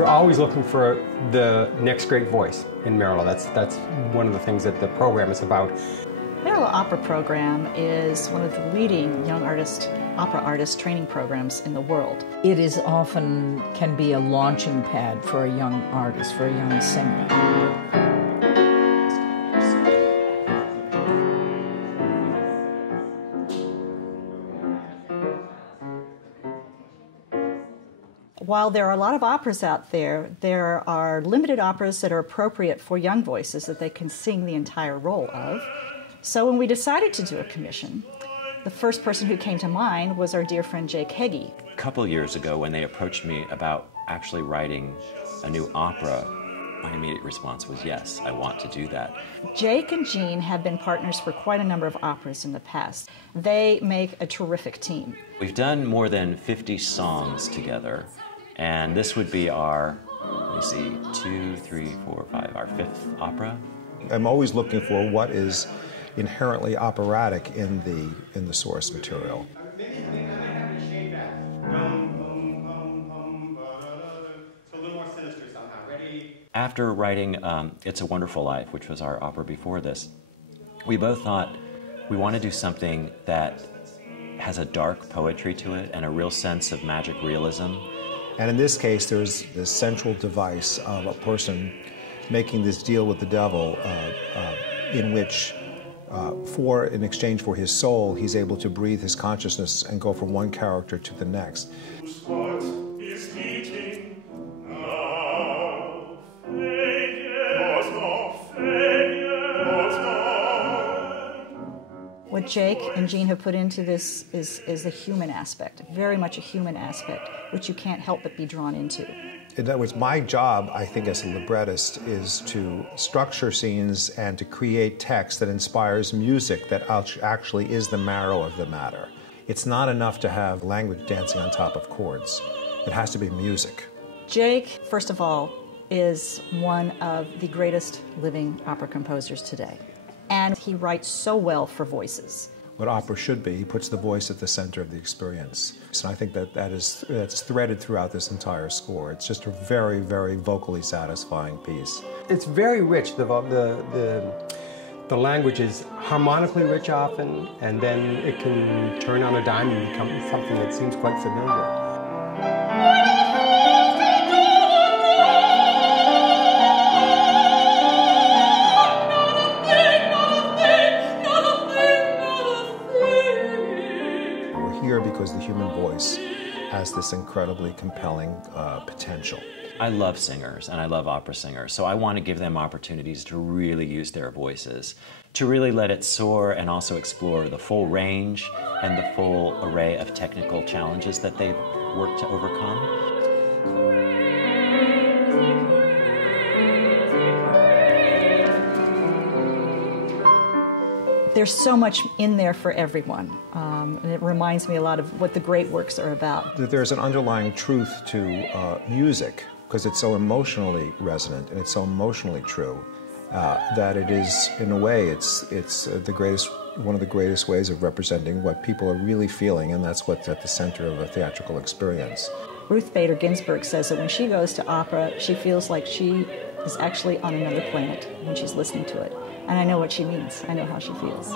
We're always looking for the next great voice in Merola. That's one of the things that the program is about. Merola Opera Program is one of the leading young opera artist training programs in the world. It is often can be a launching pad for a young artist, for a young singer. While there are a lot of operas out there, there are limited operas that are appropriate for young voices that they can sing the entire role of. So when we decided to do a commission, the first person who came to mind was our dear friend Jake Heggie. A couple years ago, when they approached me about actually writing a new opera, my immediate response was, yes, I want to do that. Jake and Jean have been partners for quite a number of operas in the past. They make a terrific team. We've done more than 50 songs together, and this would be our, let me see, 2, 3, 4, 5, our 5th opera. I'm always looking for what is inherently operatic in the source material. After writing It's a Wonderful Life, which was our opera before this, we both thought we want to do something that has a dark poetry to it and a real sense of magic realism. And in this case, there's this central device of a person making this deal with the devil in which in exchange for his soul, he's able to breathe his consciousness and go from one character to the next. What Jake and Jean have put into this is the human aspect, very much a human aspect, which you can't help but be drawn into. In other words, my job, I think, as a librettist, is to structure scenes and to create text that inspires music that actually is the marrow of the matter. It's not enough to have language dancing on top of chords. It has to be music. Jake, first of all, is one of the greatest living opera composers today. And he writes so well for voices. What opera should be, he puts the voice at the center of the experience. So I think that's threaded throughout this entire score. It's just a very, very vocally satisfying piece. It's very rich. The language is harmonically rich often, and then it can turn on a dime and become something that seems quite familiar. Because the human voice has this incredibly compelling potential. I love singers and I love opera singers, so I want to give them opportunities to really use their voices, to really let it soar and also explore the full range and the full array of technical challenges that they've worked to overcome. There's so much in there for everyone, and it reminds me a lot of what the great works are about. There's an underlying truth to music, because it's so emotionally resonant and it's so emotionally true, that it is, in a way, it's one of the greatest ways of representing what people are really feeling, and that's what's at the center of a theatrical experience. Ruth Bader Ginsburg says that when she goes to opera, she feels like she is actually on another planet when she's listening to it. And I know what she means. I know how she feels.